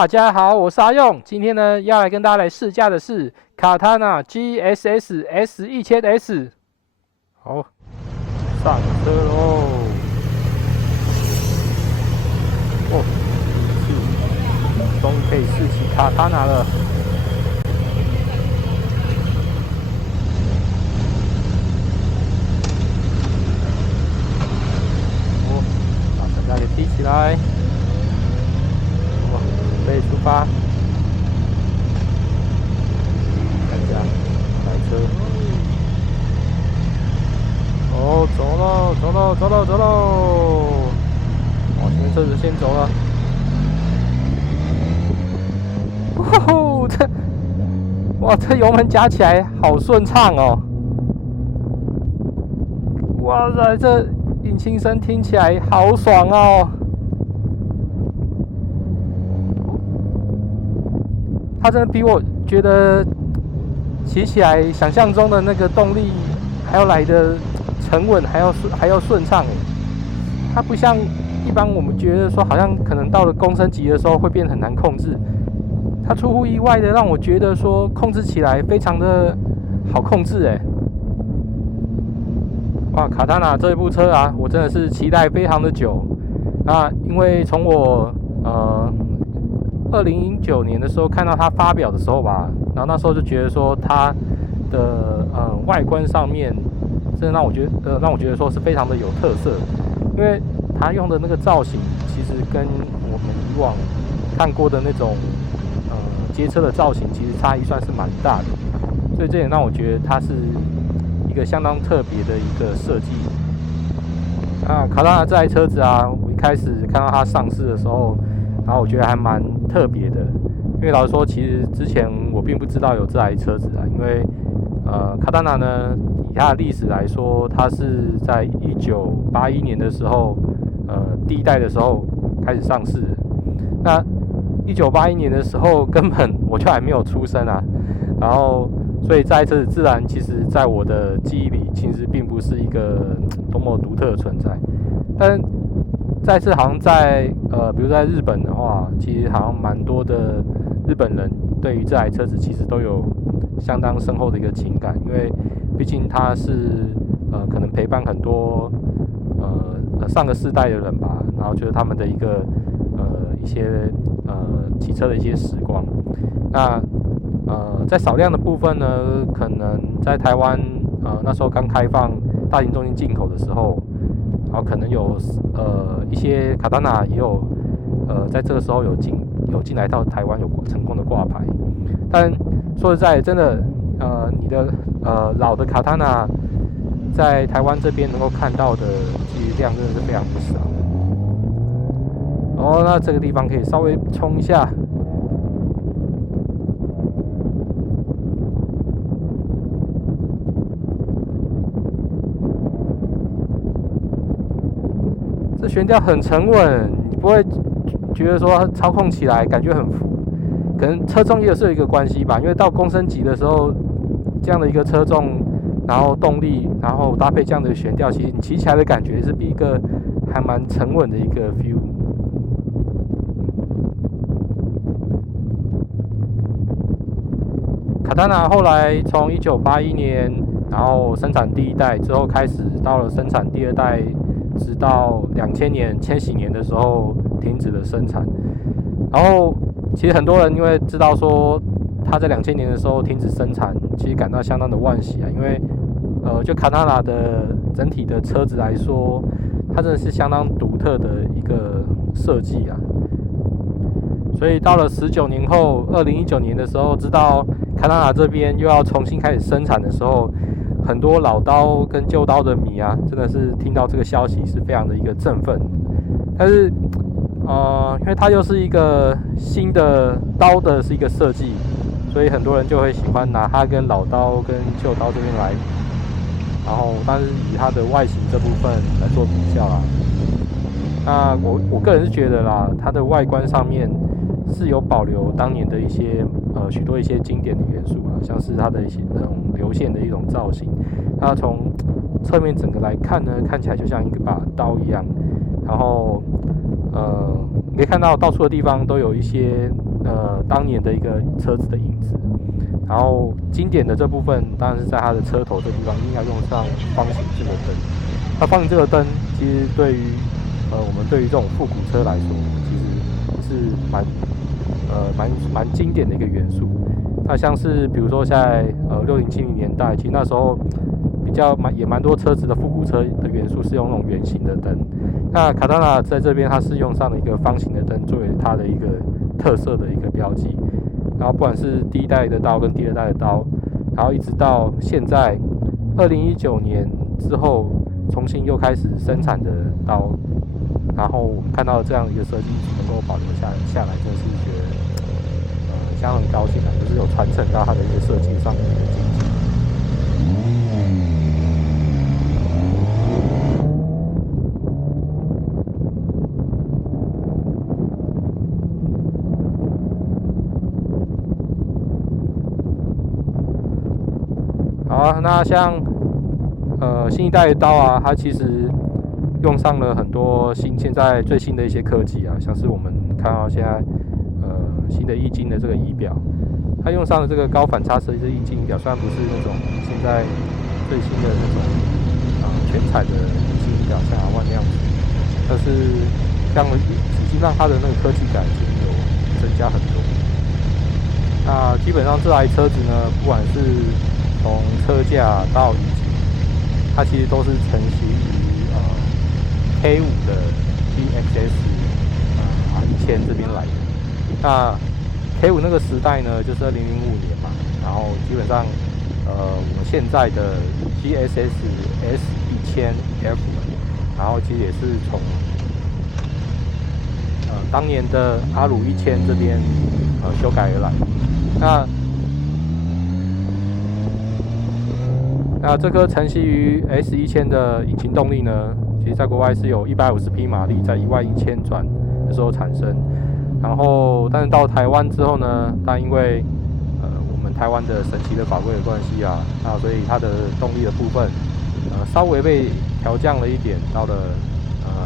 大家好，我是阿用。今天呢，要来跟大家来试驾的是卡塔纳 GSS S1000S。好，上车喽！哦，终于可以试骑卡塔纳了。哦，把绳架给提起来。准备出发，看一下来车。哦，走喽，走喽，走喽，走喽！哦，前面车子先走了。哦，这油门夹起来好顺畅哦！哇塞，这引擎声听起来好爽哦！它真的比我觉得骑起来想象中的那个动力还要来的沉稳，还要顺畅。它不像一般我们觉得说，好像可能到了公升级的时候会变得很难控制。它出乎意外的让我觉得说，控制起来非常的好控制哎。哇，卡塔纳这一部车啊，我真的是期待非常的久。那因为从我2009年的时候看到它发表的时候吧，然后那时候就觉得说它的外观上面，真的让我觉得说是非常的有特色，因为它用的那个造型其实跟我们以往看过的那种街车的造型其实差异算是蛮大的，所以这也让我觉得它是一个相当特别的一个设计。卡塔纳这台车子啊，我一开始看到它上市的时候，然后我觉得还蛮特别的，因为老实说，其实之前我并不知道有这台车子啊，因为卡塔纳呢，以它的历史来说，它是在1981年的时候，第一代的时候开始上市的。那1981年的时候，根本我就还没有出生啊，然后所以这台车子自然其实在我的记忆里，其实并不是一个多么独特的存在，但这次好像在比如在日本的话，其实好像蛮多的日本人对于这台车子其实都有相当深厚的一个情感，因为毕竟它是可能陪伴很多上个世代的人吧，然后就是他们的一个一些骑车的一些时光。那在少量的部分呢，可能在台湾那时候刚开放大型重机进口的时候。然后可能有一些卡塔纳也有在这个时候有进来到台湾有成功的挂牌，但说实在真的你的老的卡塔纳在台湾这边能够看到的其实量真的是非常不少。哦，那这个地方可以稍微冲一下。这悬吊很沉稳，你不会觉得说操控起来感觉很浮，可能车重也是有一个关系吧。因为到公升级的时候，这样的一个车重，然后动力，然后搭配这样的悬吊，其实你骑起来的感觉是比一个还蛮沉稳的一个 feel。卡塔纳后来从1981年，然后生产第一代之后开始，到了生产第二代。直到2000年千禧年的时候停止了生产，然后其实很多人因为知道说他在2000年的时候停止生产，其实感到相当的惋惜啊，因为就卡塔纳的整体的车子来说，它真的是相当独特的一个设计啊。所以到了19年后，2019年的时候，知道卡塔纳这边又要重新开始生产的时候。很多老刀跟旧刀的迷啊，真的是听到这个消息是非常的一个振奋。但是，因为它又是一个新的刀的是一个设计，所以很多人就会喜欢拿它跟老刀跟旧刀这边来，然后但是以它的外形这部分来做比较啦。那我个人是觉得啦，它的外观上面是有保留当年的一些许多一些经典的元素啊，像是它的一些那种流线的一种造型，它从侧面整个来看呢，看起来就像一把刀一样，然后你可以看到到处的地方都有一些当年的一个车子的影子。然后经典的这部分当然是在它的车头这地方应该用上方形这个灯。那方形这个灯其实对于我们对于这种复古车来说，其实是蛮经典的一个元素。那像是比如说在60、70年代，其实那时候也蛮多车子的复古车的元素是用那种圆形的灯。那卡塔纳在这边它是用上了一个方形的灯作为它的一个特色的一个标记。然后不管是第一代的刀跟第二代的刀，然后一直到现在2019年之后重新又开始生产的刀，然后我们看到这样一个设计能够保留下来，真的是觉得相当很高兴啊，就是有传承到它的一些设计上面的精进。好啊，那像新一代的刀啊，它其实用上了很多现在最新的一些科技啊，像是我们看到现在新的液晶的这个仪表，它用上了这个高反差设计的液晶仪表，虽然不是那种现在最新的那种全彩的液晶仪表像R1那样子，但是这样已经让它的那个科技感已经有增加很多。那基本上这台车子呢，不管是从车架到引擎，它其实都是承袭于K5的 GXS R1000这边来的。那 K5那个时代呢，就是2005年嘛，然后基本上我们现在的 GXS S1000F， 然后其实也是从当年的阿鲁1000这边修改而来。那这颗承袭于 S1000的引擎动力呢，其实在国外是有150匹马力，在11000转的时候产生。然后，但是到台湾之后呢，但因为我们台湾的神奇的法规的关系啊，那所以它的动力的部分稍微被调降了一点，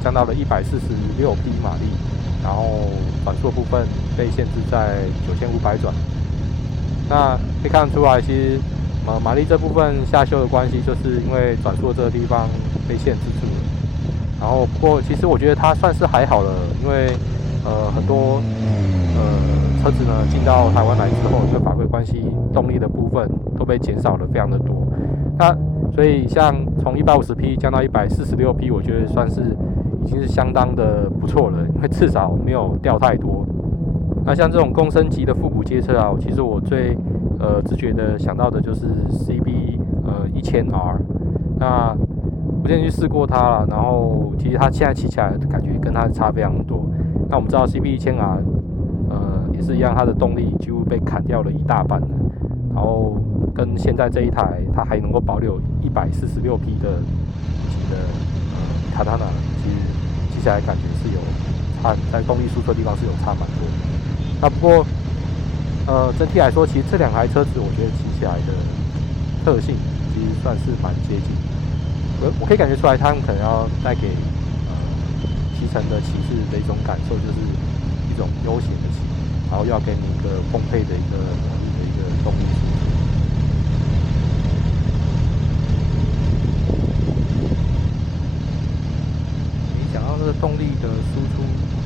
降到了146匹马力，然后转速的部分被限制在9500转。那可以看得出来，其实马力这部分下修的关系，就是因为转速的这个地方被限制住了。然后不过其实我觉得它算是还好了，因为很多车子呢进到台湾来之后，因为法规关系，动力的部分都被减少了非常的多。那所以像从150匹降到146匹，我觉得算是已经是相当的不错了，因为至少没有掉太多。那像这种公升级的复古街车啊，其实我最直觉的想到的就是 CB 1000R。那我之前去试过它了，然后其实它现在骑起来的感觉跟它差非常多。那我们知道 CB 1000R 也是一样，它的动力几乎被砍掉了一大半了。然后跟现在这一台，它还能够保留146匹的引擎的卡塔纳，其实骑起来感觉是有差，在动力输出的地方是有差蛮多的。那不过整体来说，其实这两台车子我觉得骑起来的特性其实算是蛮接近的。我可以感觉出来，他们可能要带给骑乘的骑士的一种感受，就是一种悠闲的骑，然后要给你一个丰沛的一个动力的一个动力输出。你讲到这个动力的输出，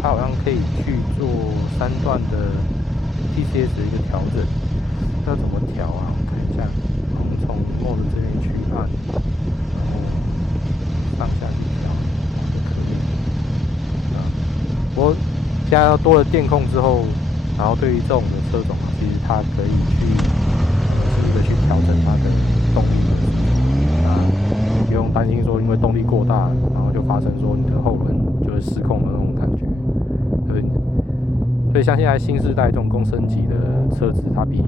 它好像可以去做3段的 TCS 的一个调整。要怎么调啊？我看一下，我们从 Mode 这边去按，然后上下去调就可以。不过现在多了电控之后，然后对于这种的车种，其实它可以去适度的去调整它的动力的输出啊，不用担心说因为动力过大，然后就发生说你的后轮就会失控的那种感觉，对。所以像现在新世代这种公升级的车子，它比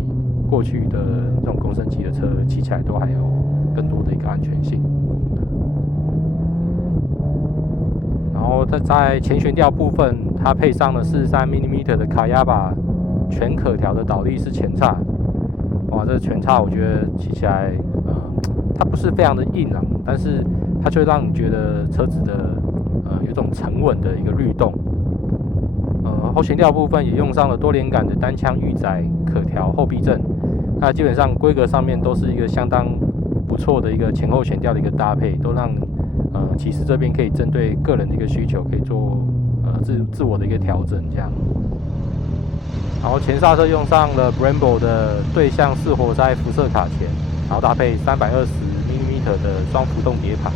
过去的这种公升级的车骑起来都还有更多的一个安全性。然后在前悬吊部分，它配上了43mm 的卡亚巴全可调的倒立式前叉。哇，这前叉我觉得骑起来，它不是非常的硬朗，但是它却让你觉得车子的有一种沉稳的一个律动。后悬吊部分也用上了多连杆的单枪预载可调后避震，那基本上规格上面都是一个相当不错的一个前后悬吊的一个搭配，都让骑士这边可以针对个人的一个需求，可以做自我的一个调整这样。然后前刹车用上了 Brembo 的对向式活塞辐射卡钳，然后搭配320mm 的双浮动碟盘，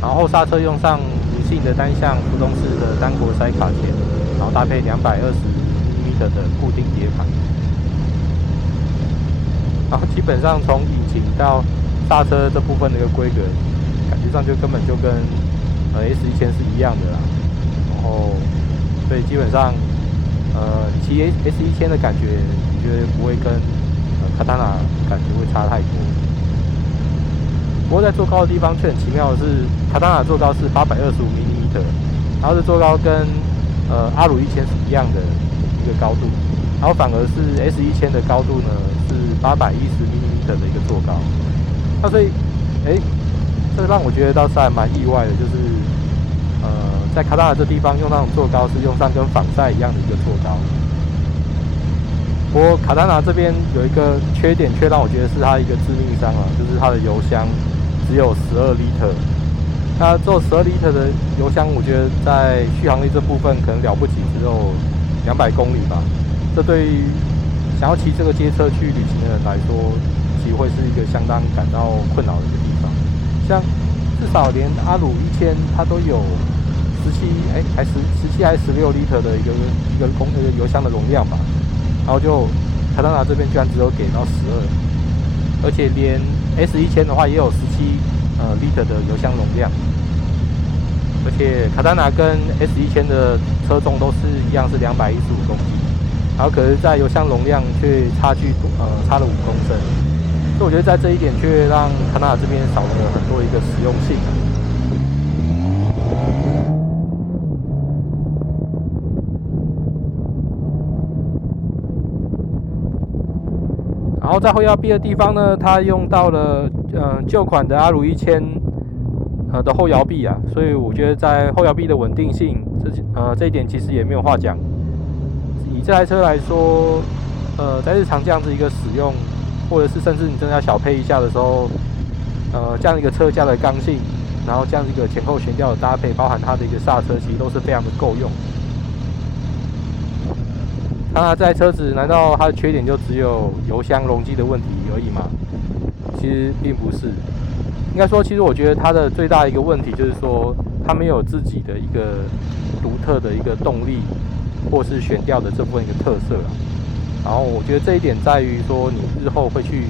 然后后刹车用上如性的单向浮动式的单活塞卡钳，然后搭配220mm的固定碟盘。然后基本上从引擎到刹车这部分的一个规格，感觉上就根本就跟S1000是一样的啦。然后所以基本上骑 S1000的感觉，我觉得不会跟Katana 感觉会差太多。不过在坐高的地方却很奇妙的是，Katana 坐高是825mm，然后这坐高跟阿鲁1000是一样的一个高度，然后反而是 S1000的高度呢是810mm的一个坐高。那所以这让我觉得倒是还蛮意外的，就是在Katana这地方用那种坐高是用上跟仿赛一样的一个坐高。不过Katana这边有一个缺点，却让我觉得是它一个致命伤啊，就是它的油箱只有12 L。那只有12 L的油箱，我觉得在续航力这部分可能了不起，只有200公里吧。这对于想要骑这个街车去旅行的人来说，其实会是一个相当感到困扰的一个地方。像至少连阿鲁1000它都有17还16 L的一个油箱的容量吧，然后就Katana这边居然只有给到12，而且连 S1000的话也有17L的油箱容量，而且Katana跟 S1000的车重都是一样是215公斤，然后可是在油箱容量却差了5公升，所以我觉得在这一点却让Katana这边少了很多一个实用性。然后在后腰臂的地方呢，它用到了旧款的阿鲁1000的后摇臂啊，所以我觉得在后摇臂的稳定性这一点其实也没有话讲。以这台车来说，在日常这样子一个使用，或者是甚至你真的要小配一下的时候，这样一个车架的刚性，然后这样一个前后悬吊的搭配，包含它的一个刹车，其实都是非常的够用。那这台车子难道它的缺点就只有油箱容积的问题而已吗？其实并不是，应该说，其实我觉得它的最大一个问题就是说，它没有自己的一个独特的一个动力或是悬吊的这部分一个特色啦。然后我觉得这一点在于说，你日后会去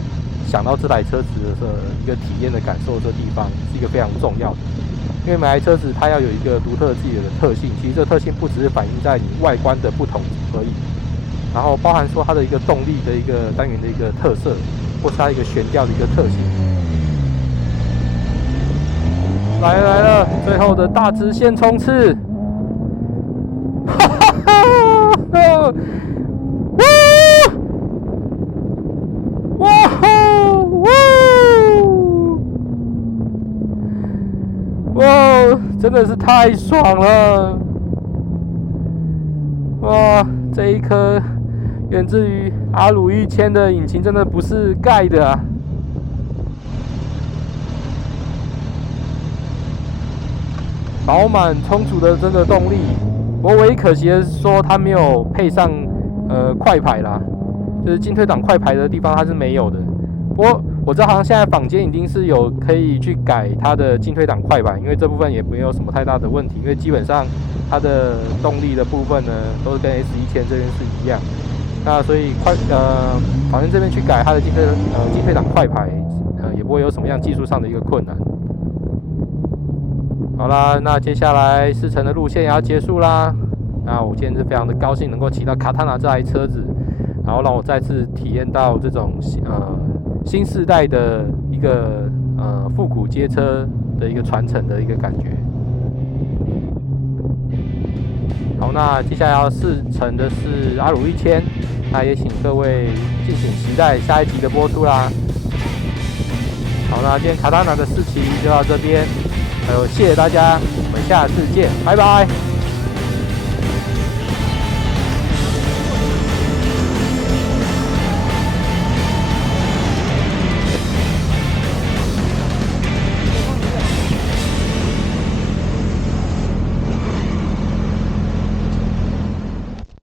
想到这台车子的一个体验的感受，这地方是一个非常重要的。因为每台车子它要有一个独特的自己的特性，其实这个特性不只是反映在你外观的不同而已。然后包含说它的一个动力的一个单元的一个特色，或是它一个悬吊的一个特性。来了，最后的大直线冲刺！哈哈哈！哇！真的是太爽了！哇，这一颗源自于阿鲁1000的引擎真的不是盖的啊！饱满充足的这个动力，不过唯一可惜的是说它没有配上快排啦，就是进退档快排的地方它是没有的。不过我知道好像现在坊间已经是有可以去改它的进退档快排，因为这部分也没有什么太大的问题，因为基本上它的动力的部分呢都是跟 S1000这边是一样。那所以坊间这边去改它的进退档快排，也不会有什么样技术上的一个困难。好啦，那接下来4程的路线也要结束啦。那我今天是非常的高兴能够骑到Katana这台车子，然后让我再次体验到这种新世代的一个复古街车的一个传承的一个感觉。好，那接下来要4程的是阿鲁1000，那也请各位敬请期待下一集的播出啦。好，那今天Katana的4期就到这边。谢谢大家，我们下次见，拜拜。